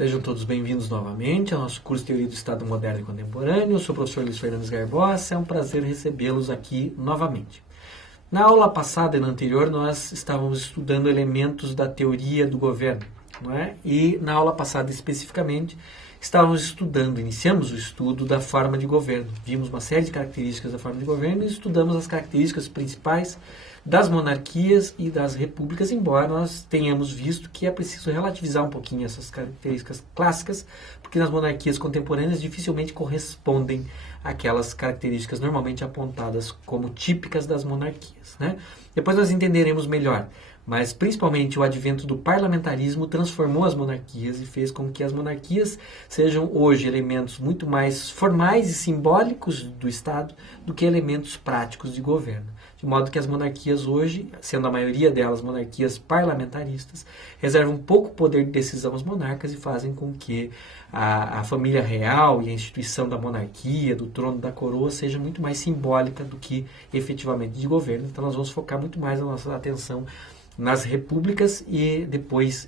Sejam todos bem-vindos novamente ao nosso curso de Teoria do Estado Moderno e Contemporâneo. Eu sou o professor Luiz Fernandes Garbosa, é um prazer recebê-los aqui novamente. Na aula passada e na anterior, nós estávamos estudando elementos da teoria do governo, não é? E na aula passada, especificamente, iniciamos o estudo da forma de governo. Vimos uma série de características da forma de governo e estudamos as características principais das monarquias e das repúblicas, embora nós tenhamos visto que é preciso relativizar um pouquinho essas características clássicas, porque nas monarquias contemporâneas dificilmente correspondem àquelas características normalmente apontadas como típicas das monarquias, né? Depois nós entenderemos melhor, mas principalmente o advento do parlamentarismo transformou as monarquias e fez com que as monarquias sejam hoje elementos muito mais formais e simbólicos do Estado do que elementos práticos de governo. De modo que as monarquias hoje, sendo a maioria delas monarquias parlamentaristas, reservam pouco poder de decisão aos monarcas e fazem com que a família real e a instituição da monarquia, do trono da coroa, seja muito mais simbólica do que efetivamente de governo. Então nós vamos focar muito mais a nossa atenção nas repúblicas e depois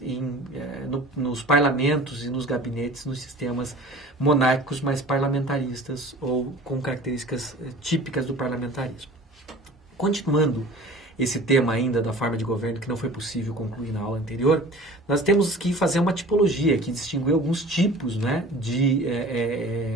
nos parlamentos e nos gabinetes, nos sistemas monárquicos mais parlamentaristas ou com características típicas do parlamentarismo. Continuando esse tema ainda da forma de governo, que não foi possível concluir na aula anterior, nós temos que fazer uma tipologia que distingue alguns tipos, né, de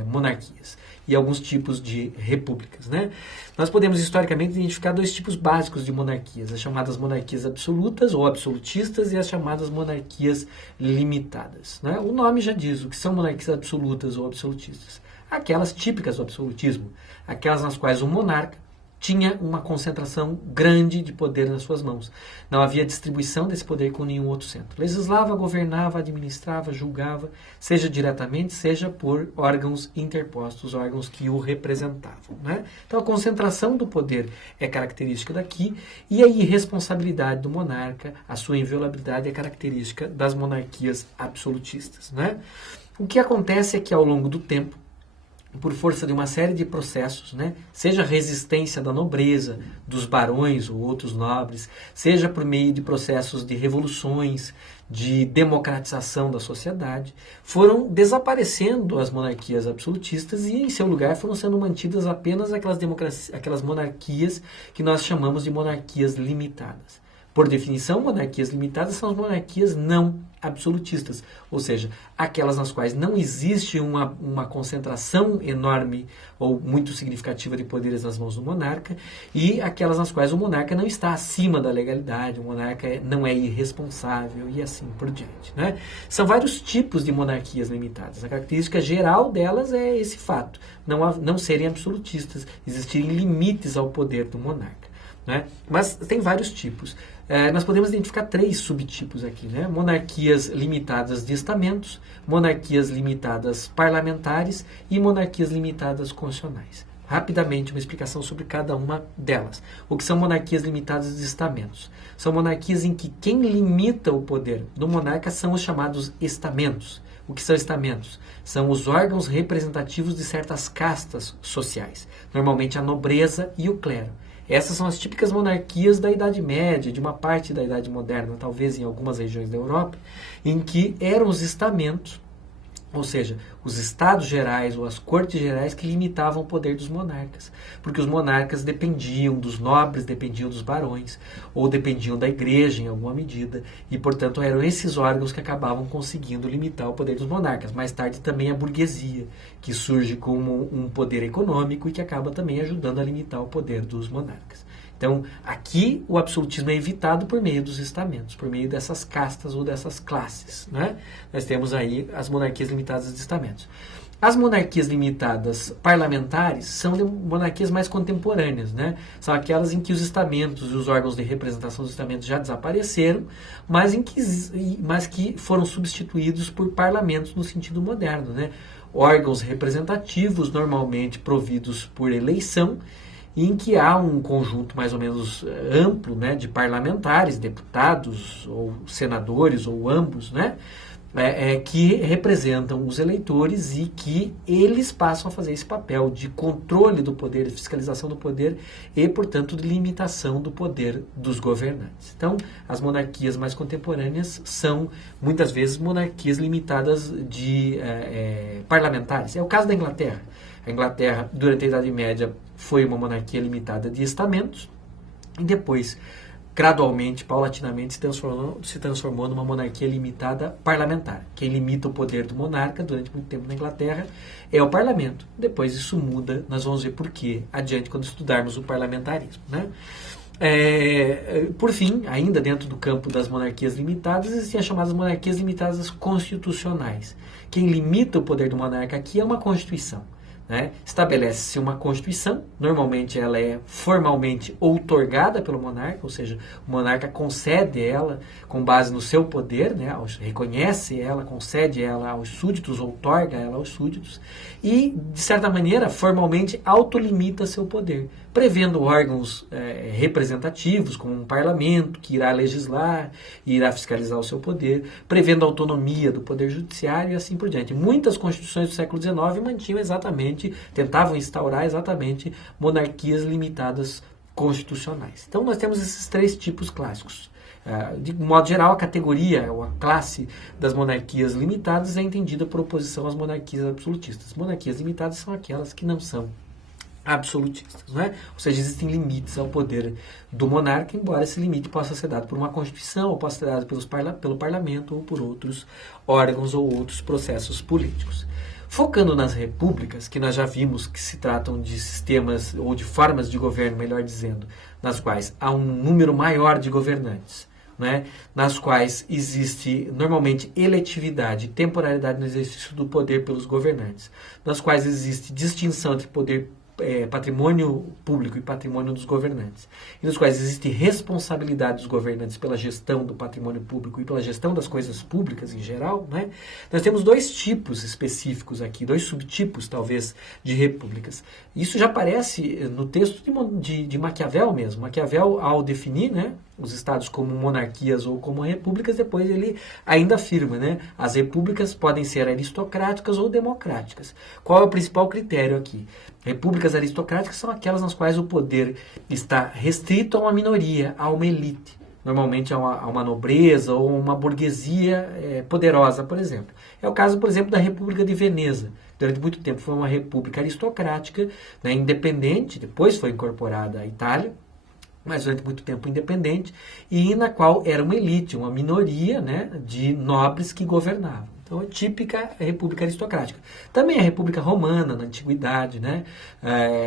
monarquias e alguns tipos de repúblicas, né? Nós podemos historicamente identificar dois tipos básicos de monarquias, as chamadas monarquias absolutas ou absolutistas e as chamadas monarquias limitadas, né? O nome já diz o que são monarquias absolutas ou absolutistas. Aquelas típicas do absolutismo, aquelas nas quais o monarca tinha uma concentração grande de poder nas suas mãos. Não havia distribuição desse poder com nenhum outro centro. Legislava, governava, administrava, julgava, seja diretamente, seja por órgãos interpostos, órgãos que o representavam, né? Então a concentração do poder é característica daqui e a irresponsabilidade do monarca, a sua inviolabilidade é característica das monarquias absolutistas, né? O que acontece é que ao longo do tempo, por força de uma série de processos, né? Seja a resistência da nobreza, dos barões ou outros nobres, seja por meio de processos de revoluções, de democratização da sociedade, foram desaparecendo as monarquias absolutistas e em seu lugar foram sendo mantidas apenas aquelas monarquias que nós chamamos de monarquias limitadas. Por definição, monarquias limitadas são as monarquias não absolutistas, ou seja, aquelas nas quais não existe uma concentração enorme ou muito significativa de poderes nas mãos do monarca e aquelas nas quais o monarca não está acima da legalidade, o monarca não é irresponsável e assim por diante, né? São vários tipos de monarquias limitadas. A característica geral delas é esse fato, não serem absolutistas, existirem limites ao poder do monarca, né? Mas tem vários tipos. Nós podemos identificar três subtipos aqui, né? Monarquias limitadas de estamentos, monarquias limitadas parlamentares e monarquias limitadas constitucionais. Rapidamente, uma explicação sobre cada uma delas. O que são monarquias limitadas de estamentos? São monarquias em que quem limita o poder do monarca são os chamados estamentos. O que são estamentos? São os órgãos representativos de certas castas sociais, normalmente a nobreza e o clero. Essas são as típicas monarquias da Idade Média, de uma parte da Idade Moderna, talvez em algumas regiões da Europa, em que eram os estamentos, ou seja, os estados gerais ou as cortes gerais que limitavam o poder dos monarcas. Porque os monarcas dependiam dos nobres, dependiam dos barões, ou dependiam da igreja em alguma medida, e portanto eram esses órgãos que acabavam conseguindo limitar o poder dos monarcas. Mais tarde também a burguesia, que surge como um poder econômico e que acaba também ajudando a limitar o poder dos monarcas. Então, aqui o absolutismo é evitado por meio dos estamentos, por meio dessas castas ou dessas classes, né? Nós temos aí as monarquias limitadas de estamentos. As monarquias limitadas parlamentares são monarquias mais contemporâneas, né? São aquelas em que os estamentos e os órgãos de representação dos estamentos já desapareceram, mas que foram substituídos por parlamentos no sentido moderno, né? Órgãos representativos, normalmente providos por eleição, em que há um conjunto mais ou menos amplo, né, de parlamentares, deputados ou senadores ou ambos, né, que representam os eleitores e que eles passam a fazer esse papel de controle do poder, de fiscalização do poder e, portanto, de limitação do poder dos governantes. Então, as monarquias mais contemporâneas são, muitas vezes, monarquias limitadas de parlamentares. É o caso da Inglaterra. A Inglaterra, durante a Idade Média, foi uma monarquia limitada de estamentos e depois, gradualmente, paulatinamente, se transformou numa monarquia limitada parlamentar. Quem limita o poder do monarca durante muito tempo na Inglaterra é o parlamento. Depois isso muda, nós vamos ver por quê adiante quando estudarmos o parlamentarismo, né? Por fim, ainda dentro do campo das monarquias limitadas, existem as chamadas monarquias limitadas constitucionais. Quem limita o poder do monarca aqui é uma Constituição. Né? Estabelece-se uma Constituição, normalmente ela é formalmente outorgada pelo monarca, ou seja, o monarca concede ela com base no seu poder, né? Reconhece ela, concede ela aos súditos, outorga ela aos súditos, e, de certa maneira, formalmente autolimita seu poder, prevendo órgãos representativos, como um parlamento, que irá legislar e irá fiscalizar o seu poder, prevendo a autonomia do poder judiciário e assim por diante. Muitas constituições do século XIX mantinham exatamente, tentavam instaurar exatamente monarquias limitadas constitucionais. Então nós temos esses três tipos clássicos. De modo geral, a categoria ou a classe das monarquias limitadas é entendida por oposição às monarquias absolutistas. Monarquias limitadas são aquelas que não são absolutistas, não é? Ou seja, existem limites ao poder do monarca, embora esse limite possa ser dado por uma Constituição, ou possa ser dado pelo parlamento, ou por outros órgãos ou outros processos políticos. Focando nas repúblicas, que nós já vimos que se tratam de sistemas, ou de formas de governo, melhor dizendo, nas quais há um número maior de governantes, né, nas quais existe normalmente eletividade, temporalidade no exercício do poder pelos governantes, nas quais existe distinção entre poder patrimônio público e patrimônio dos governantes, e nos quais existe responsabilidade dos governantes pela gestão do patrimônio público e pela gestão das coisas públicas em geral, né? Nós temos dois tipos específicos aqui, dois subtipos, talvez, de repúblicas. Isso já aparece no texto de Maquiavel mesmo. Maquiavel, ao definir, né, os estados como monarquias ou como repúblicas, depois ele ainda afirma, né, as repúblicas podem ser aristocráticas ou democráticas. Qual é o principal critério aqui? Repúblicas aristocráticas são aquelas nas quais o poder está restrito a uma minoria, a uma elite. Normalmente a uma nobreza ou uma burguesia poderosa, por exemplo. É o caso, por exemplo, da República de Veneza. Durante muito tempo foi uma república aristocrática, né, independente, depois foi incorporada à Itália, mas durante muito tempo independente, e na qual era uma elite, uma minoria, né, de nobres que governavam. Então, é típica república aristocrática. Também a República Romana, na Antiguidade, né?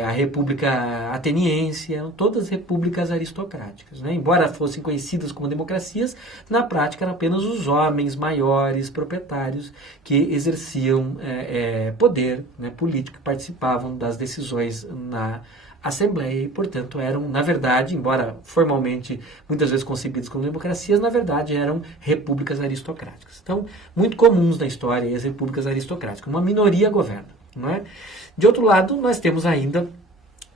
A República Ateniense, eram todas repúblicas aristocráticas. Né? Embora fossem conhecidas como democracias, na prática eram apenas os homens maiores, proprietários, que exerciam poder, né, político, que participavam das decisões na Assembleia e, portanto, eram, na verdade, embora formalmente muitas vezes concebidas como democracias, na verdade eram repúblicas aristocráticas. Então, muito comuns na história as repúblicas aristocráticas. Uma minoria governa, não é? De outro lado, nós temos ainda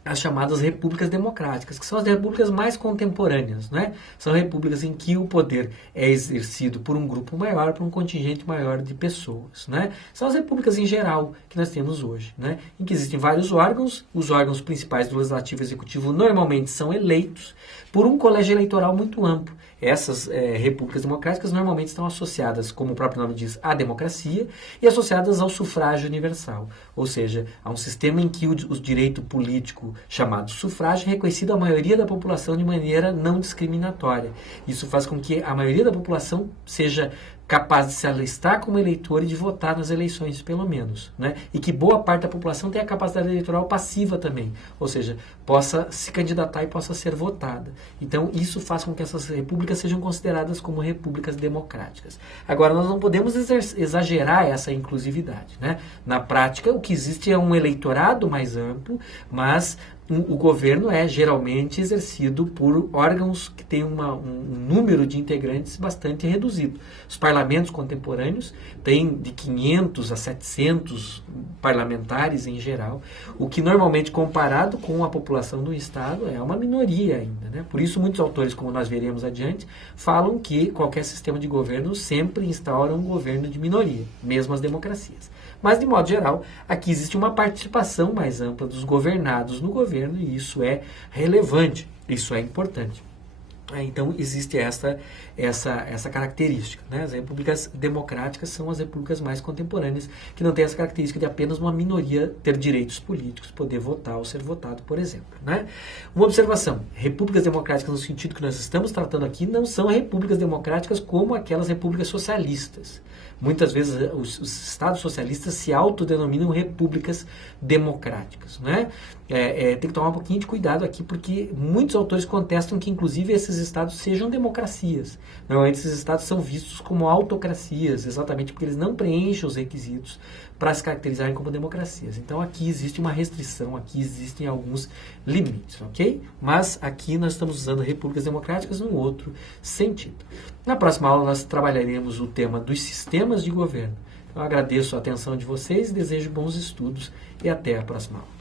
as chamadas repúblicas democráticas, que são as repúblicas mais contemporâneas, né? São repúblicas em que o poder é exercido por um grupo maior, por um contingente maior de pessoas, né? São as repúblicas em geral que nós temos hoje, né? Em que existem vários órgãos, os órgãos principais do Legislativo e Executivo normalmente são eleitos por um colégio eleitoral muito amplo. Essas repúblicas democráticas normalmente estão associadas, como o próprio nome diz, à democracia e associadas ao sufrágio universal, ou seja, a um sistema em que o direito político chamado sufrágio é reconhecido à maioria da população de maneira não discriminatória. Isso faz com que a maioria da população seja capaz de se alistar como eleitor e de votar nas eleições, pelo menos, né? E que boa parte da população tenha a capacidade eleitoral passiva também, ou seja, possa se candidatar e possa ser votada. Então, isso faz com que essas repúblicas sejam consideradas como repúblicas democráticas. Agora, nós não podemos exagerar essa inclusividade, né? Na prática, o que existe é um eleitorado mais amplo, mas o governo é geralmente exercido por órgãos que têm um número de integrantes bastante reduzido. Os parlamentos contemporâneos têm de 500 a 700 parlamentares em geral, o que normalmente comparado com a população do Estado é uma minoria ainda, né? Por isso muitos autores, como nós veremos adiante, falam que qualquer sistema de governo sempre instaura um governo de minoria, mesmo as democracias. Mas, de modo geral, aqui existe uma participação mais ampla dos governados no governo e isso é relevante, isso é importante. Então, existe essa característica, né? As repúblicas democráticas são as repúblicas mais contemporâneas, que não têm essa característica de apenas uma minoria ter direitos políticos, poder votar ou ser votado, por exemplo, né? Uma observação, repúblicas democráticas no sentido que nós estamos tratando aqui não são repúblicas democráticas como aquelas repúblicas socialistas. Muitas vezes os estados socialistas se autodenominam repúblicas democráticas, né? Tem que tomar um pouquinho de cuidado aqui, porque muitos autores contestam que, inclusive, esses estados sejam democracias. Normalmente, esses estados são vistos como autocracias, exatamente porque eles não preenchem os requisitos para se caracterizarem como democracias. Então, aqui existe uma restrição, aqui existem alguns limites, ok? Mas aqui nós estamos usando repúblicas democráticas num outro sentido. Na próxima aula, nós trabalharemos o tema dos sistemas de governo. Eu agradeço a atenção de vocês, desejo bons estudos e até a próxima aula.